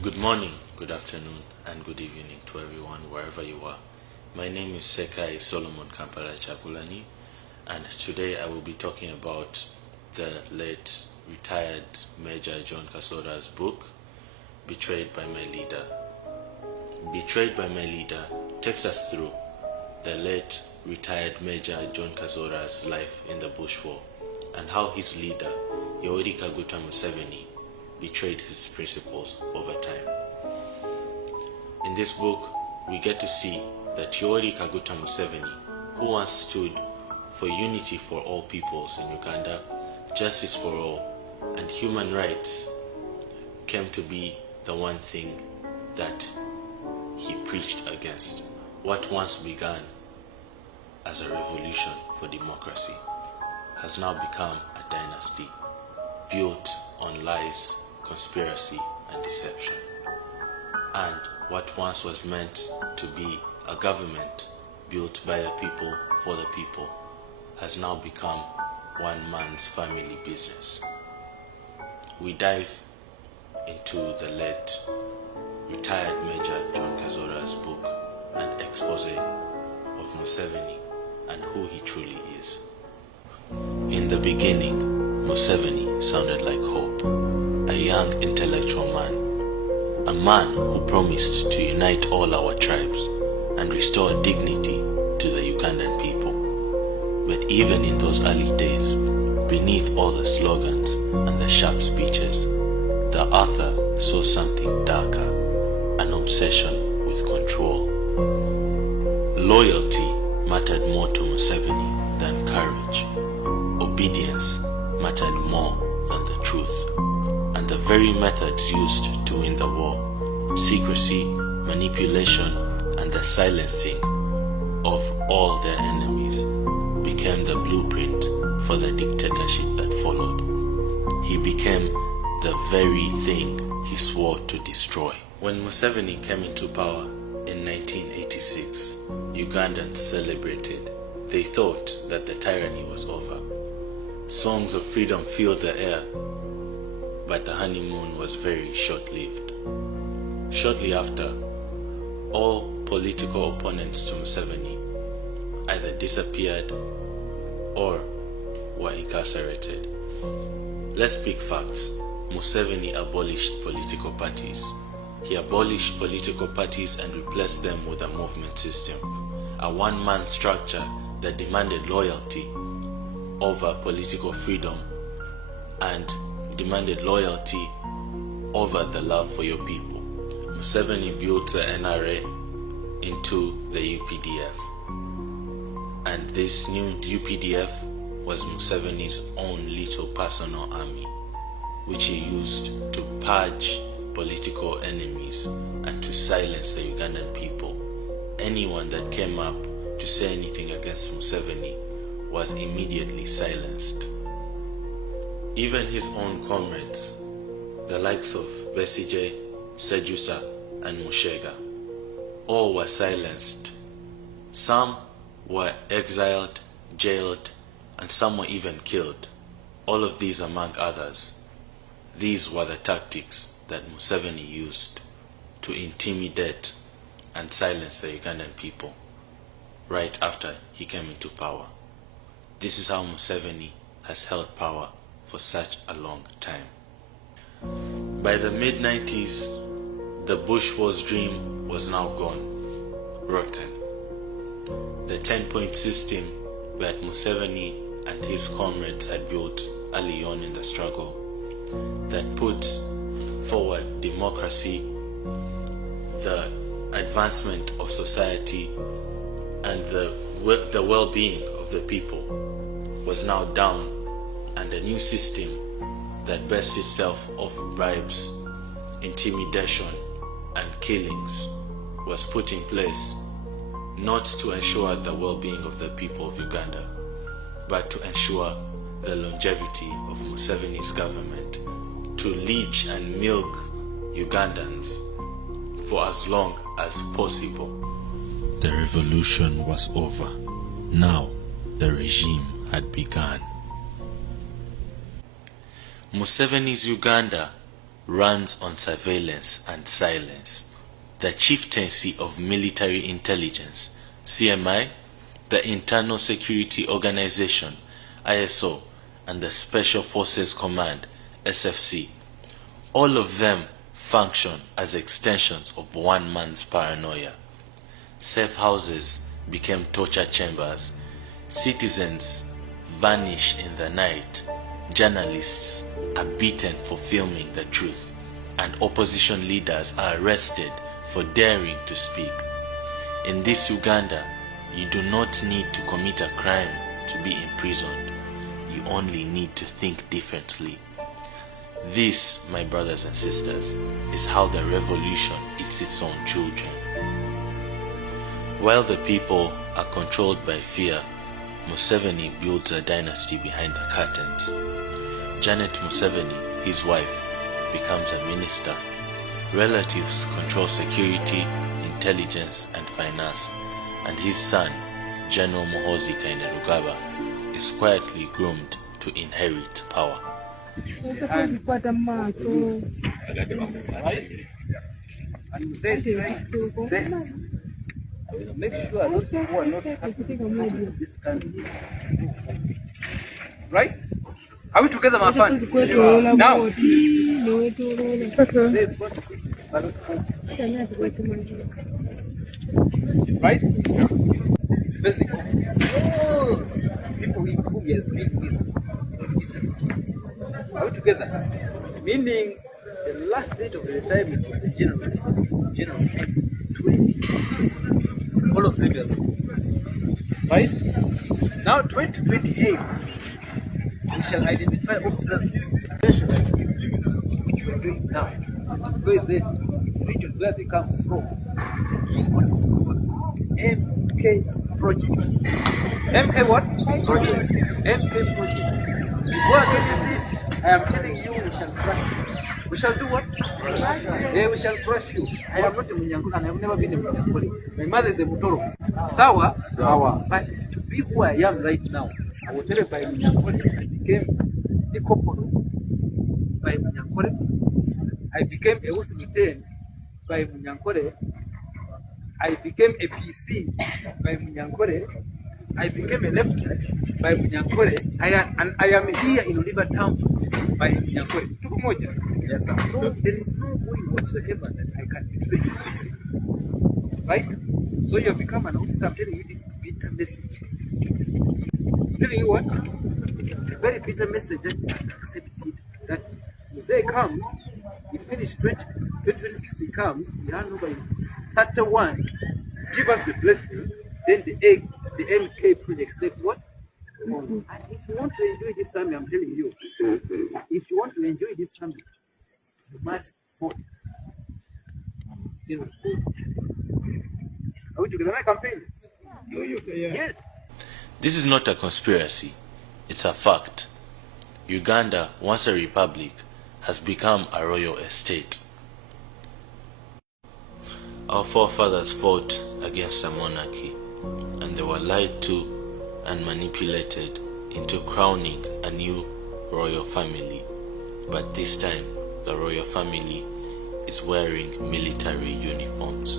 Good morning, good afternoon, and good evening to everyone wherever you are. My name is Sekai Solomon Kampala Kyagulanyi, and today I will be talking about the late retired Major John Kasora's book, Betrayed by My Leader. Betrayed by My Leader takes us through the late retired Major John Kasora's life in the Bush War and how his leader, Yoweri Kaguta Museveni, betrayed his principles over time. In this book, we get to see that Yoweri Kaguta Museveni, who once stood for unity for all peoples in Uganda, justice for all, and human rights, came to be the one thing that he preached against. What once began as a revolution for democracy has now become a dynasty built on lies, conspiracy, and deception. And what once was meant to be a government built by the people for the people has now become one man's family business. We dive into the late retired Major John Kasora's book and expose of Museveni and who he truly is. In the beginning, Museveni sounded like hope, a young intellectual man, a man who promised to unite all our tribes and restore dignity to the Ugandan people. But even in those early days, beneath all the slogans and the sharp speeches, the author saw something darker, an obsession with control. Loyalty mattered more to Museveni than courage. Obedience mattered more than the truth. And the very methods used to win the war, secrecy, manipulation, and the silencing of all their enemies, became the blueprint for the dictatorship that followed. He became the very thing he swore to destroy. When Museveni came into power in 1986, Ugandans celebrated. They thought that the tyranny was over. Songs of freedom filled the air, but the honeymoon was very short-lived. Shortly after, all political opponents to Museveni either disappeared or were incarcerated. Let's speak facts. Museveni abolished political parties. He abolished political parties and replaced them with a movement system, a one-man structure that demanded loyalty over political freedom and demanded loyalty over the love for your people. Museveni built the NRA into the UPDF, and this new UPDF was Museveni's own little personal army, which he used to purge political enemies and to silence the Ugandan people. Anyone that came up to say anything against Museveni was immediately silenced. Even his own comrades, the likes of Besigye, Sejusa, and Mushega, all were silenced. Some were exiled, jailed, and some were even killed. All of these among others. These were the tactics that Museveni used to intimidate and silence the Ugandan people right after he came into power. This is how Museveni has held power for such a long time. By the mid-90s, the Bush War's dream was now gone, rotten. The 10-point system that Museveni and his comrades had built early on in the struggle that put forward democracy, the advancement of society, and the well-being of the people was now down, and a new system that based itself off bribes, intimidation, and killings was put in place, not to ensure the well-being of the people of Uganda, but to ensure the longevity of Museveni's government, to leech and milk Ugandans for as long as possible. The revolution was over. Now the regime had begun. Museveni's Uganda runs on surveillance and silence. The Chieftaincy of Military Intelligence, CMI, the Internal Security Organization, ISO, and the Special Forces Command, SFC, all of them function as extensions of one man's paranoia. Safe houses became torture chambers, citizens vanish in the night, journalists are beaten for filming the truth, and opposition leaders are arrested for daring to speak. In this Uganda, you do not need to commit a crime to be imprisoned. You only need to think differently. This, my brothers and sisters, is how the revolution eats its own children. While the people are controlled by fear, Museveni builds a dynasty behind the curtains. Janet Museveni, his wife, becomes a minister. Relatives control security, intelligence, and finance, and his son, General Muhoozi Kainerugaba, is quietly groomed to inherit power. Make sure those people are not happening this country. Right? Are we together, my friend? Now. Right? It's basic. All people who he has been with. Are we together? Meaning the last date of the retirement of the general 20. All of them. Right? Now 2028. We shall identify officers which we are doing now. Where the regions where they come from. MK project. MK what? Project. MK project. If you go against it, I am telling you we shall crush you. We shall do what? Yeah, we shall crush you. I am not a Munyankole and I have never been a Munyankole. My mother is a Mutoro. Sawa. But to be who I am right now, I was never by Munyankole. I became a Koporo by Munyankole. I became a Usumiten by Munyankole. I became a PC by Munyankole. I became a lieutenant by Munyankole. And I am here in Oliver Town by Munyankole. Yes, sir. So there is no way whatsoever that I can betray you. Right? So you have become an officer. I'm telling you this bitter message. I'm telling you what? A very bitter message that you have to accept it. That if they come, you finish 2026, he comes, we hand over 31, give us the blessing, then the MK project takes what? And if you want to enjoy this summit, I'm telling you, if you want to enjoy this summit, you must vote. Are we together? Campaign? Yes. This is not a conspiracy, it's a fact. Uganda, once a republic, has become a royal estate. Our forefathers fought against a monarchy, and they were lied to and manipulated into crowning a new royal family. But this time, the royal family is wearing military uniforms.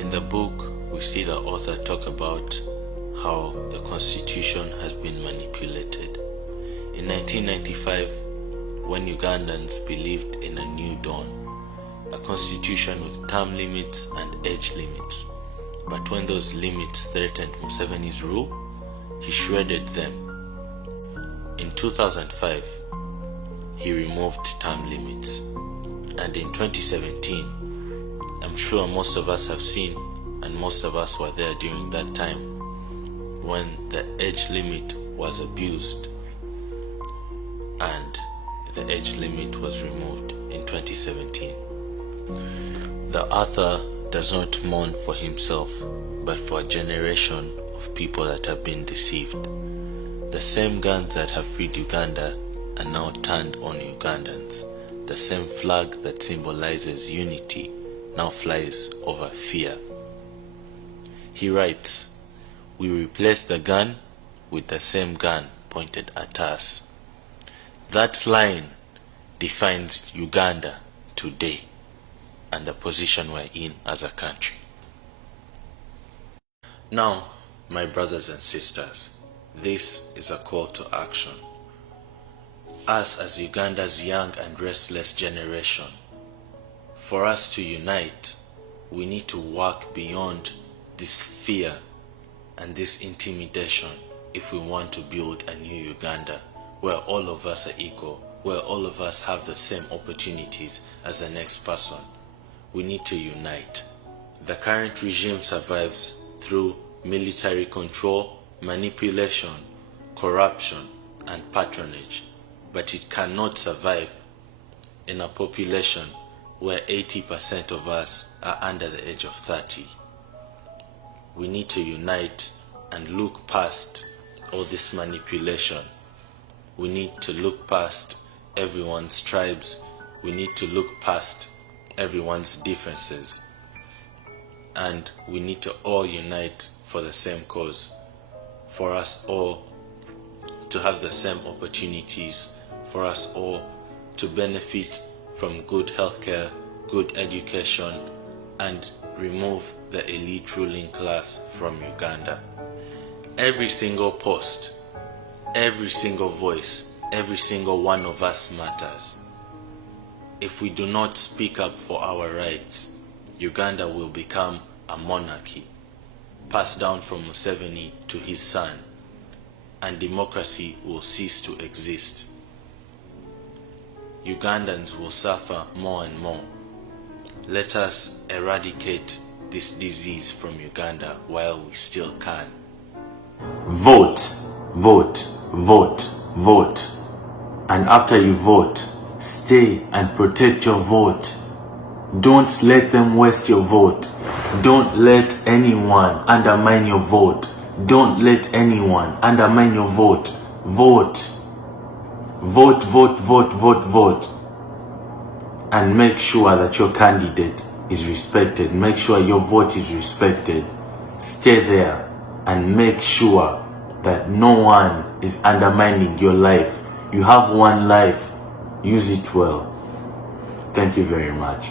In the book, we see the author talk about how the constitution has been manipulated. In 1995, when Ugandans believed in a new dawn, a constitution with term limits and age limits. But when those limits threatened Museveni's rule, he shredded them. In 2005, he removed term limits. And in 2017, I'm sure most of us have seen, and most of us were there during that time, when the age limit was abused and the age limit was removed in 2017. The author does not mourn for himself, but for a generation of people that have been deceived. The same guns that have freed Uganda are now turned on Ugandans. The same flag that symbolizes unity now flies over fear. He writes, "We replace the gun with the same gun pointed at us." That line defines Uganda today and the position we're in as a country. Now, my brothers and sisters, this is a call to action. Us as Uganda's young and restless generation, for us to unite, we need to work beyond this fear and this intimidation if we want to build a new Uganda where all of us are equal, where all of us have the same opportunities as the next person. We need to unite. The current regime survives through military control, manipulation, corruption, and patronage, but it cannot survive in a population where 80% of us are under the age of 30. We need to unite and look past all this manipulation. We need to look past everyone's tribes. We need to look past everyone's differences. And we need to all unite for the same cause, for us all to have the same opportunities, for us all to benefit from good healthcare, good education, and remove the elite ruling class from Uganda. Every single post, every single voice, every single one of us matters. If we do not speak up for our rights, Uganda will become a monarchy, passed down from Museveni to his son, and democracy will cease to exist. Ugandans will suffer more and more. Let us eradicate this disease from Uganda while we still can. Vote, vote, vote, vote. And after you vote, stay and protect your vote. Don't let them waste your vote. Don't let anyone undermine your vote. Don't let anyone undermine your vote. Vote. Vote, vote, vote, vote, vote. And make sure that your candidate is respected. Make sure your vote is respected. Stay there and make sure that no one is undermining your life. You have one life. Use it well. Thank you very much.